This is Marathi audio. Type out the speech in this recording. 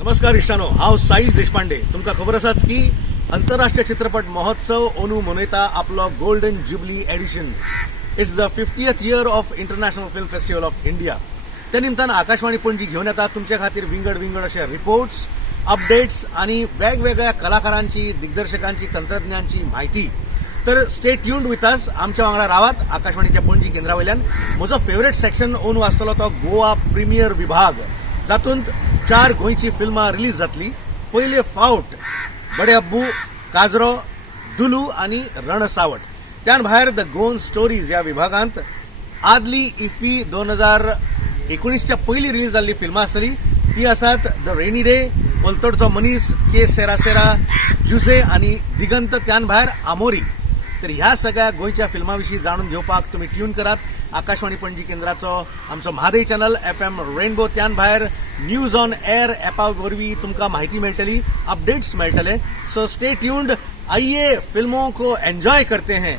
नमस्कार इष्टानो, हांव साईश देशपांडे. तुमकां खबर आसाच की आंतरराष्ट्रीय चित्रपट महोत्सव ओनू मनयता आपलो golden jubilee edition. It's the 50th year of international film festival of India. त्या निमतान आकाशवाणी पणजी घेऊन येता तुमच्या खातीर विंगड असे रिपोर्ट्स, अपडेट्स आणि वेगवेगळ्या कलाकारांची, दिग्दर्शकांची, तंत्रज्ञांची माहिती. तर स्टे ट्यून्ड विथ अस. आमच्या वांगडा रावात आकाशवाणीच्या पणजी केंद्रावयल्यान. म्हजो फेवरेट सेक्शन ओनू आसतलो तो गोवा प्रिमियर विभाग, जातूंत 4 गोंयची फिल्मां रिलीज जातली. पयले फावट बडे अब्बू, काजरो, दुलू आणि रणसावट. त्यान भायर द गोवन स्टोरीज ह्या विभागांत आदली इफी 2019च्या पयली रिलीज जाल्ली फिल्मां आसतली. ती आसात द रेनी डे, पलतडचो मनीस, के सेरा सेरा, जुसे आणि दिगंत. त्यान भायर आमोरी. तर ह्या सगळ्या गोंयच्या फिल्मां विशीं जाणून घेवपाक तुम्ही ट्यून करात आकाशवाणी पणजी केंद्राचो आमचो म्हादय चॅनल FM रेनबो. त्यान भायर न्यूज ऑन एअर ॲपा वरवीं तुमकां माहिती मेळटली, अपडेट्स मेळटले. So stay tuned. आइए फिल्मों को एंजॉय करते हैं.